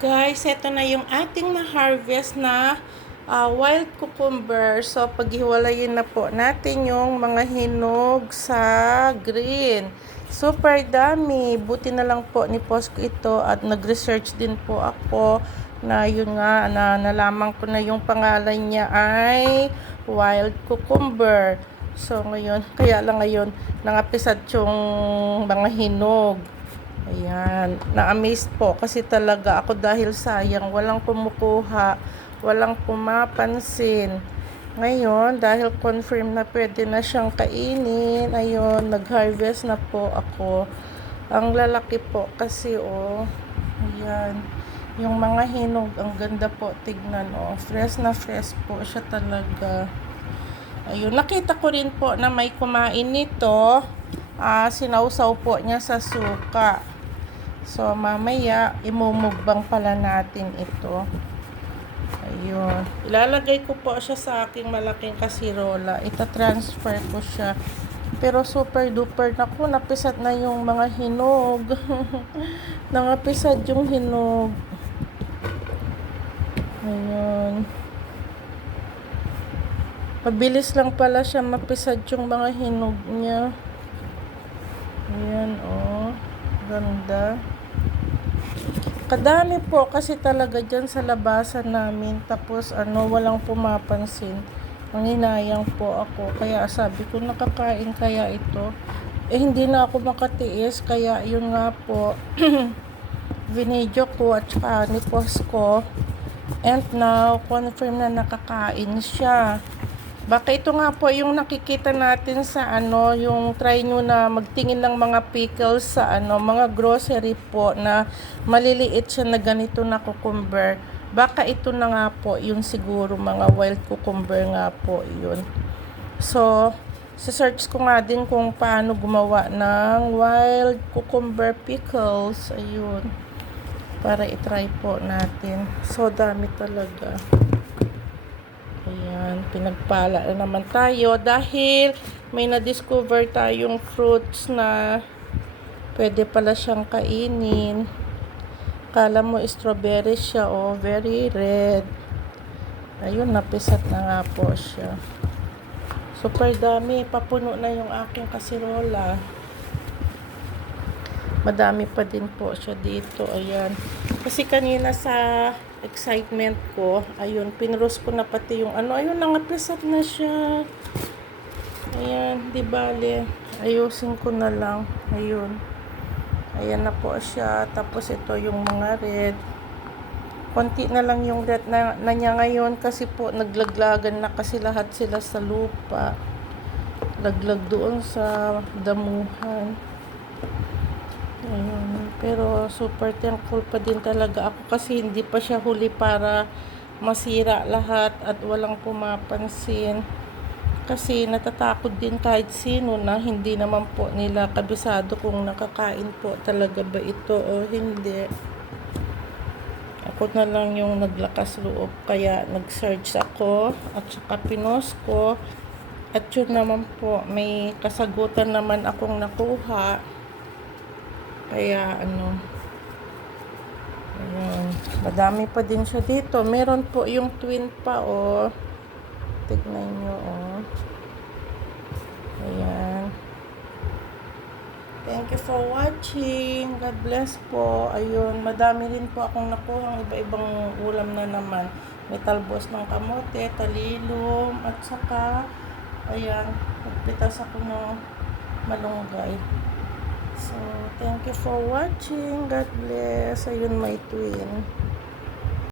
Guys, ito na yung ating na-harvest na wild cucumber. So, paghiwalayin na po natin yung mga hinog sa green. Super dami. Buti na lang po ni Posco ito at nag-research din po ako na yun nga, na nalaman ko na yung pangalan niya ay wild cucumber. So, ngayon, kaya lang ngayon, nangapisat yung mga hinog. Ayan, na-amaze po kasi talaga ako dahil sayang, walang kumukuha, walang pumapansin. Ngayon, dahil confirm na pwede na siyang kainin, ayun, nag-harvest na po ako. Ang lalaki po kasi, oh, ayan, yung mga hinog, ang ganda po, tignan, oh, fresh na fresh po siya talaga. Ayun, nakita ko rin po na may kumain nito, sinausaw po niya sa suka. So, mamaya, imumukbang pala natin ito. Ayun. Ilalagay ko po siya sa aking malaking kasirola. Ita-transfer ko siya. Pero super duper. Naku, napisat na yung mga hinog. Nangapisat yung hinog. Ayun. Mabilis lang pala siya mapisat yung mga hinog niya. Ayan, oh. Ganda. Kadami po kasi talaga dyan sa labasan namin. Tapos walang pumapansin. Nanginayang po ako. Kaya sabi ko, nakakain kaya ito. Hindi na ako makatiis. Kaya yun nga po, vinidyo ko at saka ni-post ko. And now, confirm na nakakain siya. Baka ito nga po yung nakikita natin sa yung try nyo na magtingin ng mga pickles sa mga grocery po na maliliit siya na ganito na cucumber. Baka ito na nga po yung siguro mga wild cucumber nga po yun. So, search ko nga din kung paano gumawa ng wild cucumber pickles. Ayun. Para itry po natin. So, dami talaga. Ayan, pinagpala na naman tayo dahil may na-discover tayong fruits na pwede pala siyang kainin. Kala mo strawberry siya, oh, very red. Ayun, napisat na nga po siya. Super dami, papuno na yung aking kasirola. Madami pa din po siya dito, ayan. Kasi kanina sa excitement ko, ayun, pinrost ko na pati yung ayun, nangapisat na siya. Ayan, di bale, ayusin ko na lang, ayun. Ayan na po siya, tapos ito yung mga red. Konti na lang yung red na niya ngayon kasi po naglaglagan na kasi lahat sila sa lupa. Laglag doon sa damuhan. Ayun. Pero super thankful pa din talaga ako kasi hindi pa siya huli para masira lahat at walang pumapansin. Kasi natatakot din kahit sino na hindi naman po nila kabisado kung nakakain po talaga ba ito o hindi. Ako na lang yung naglakas loob kaya nag-search ako at saka pinost ko. At yun naman po, may kasagutan naman akong nakuha. Kaya ayan, madami pa din siya dito. Meron po yung twin pa, oh. Tignan nyo, oh. Ayan. Thank you for watching. God bless po. Ayun, madami rin po akong nakuhang iba-ibang ulam na naman. May talbos ng kamote, talilom, at saka, ayan, nagpitas ako ng malunggay. So, thank you for watching. God bless. Ayun, my twin.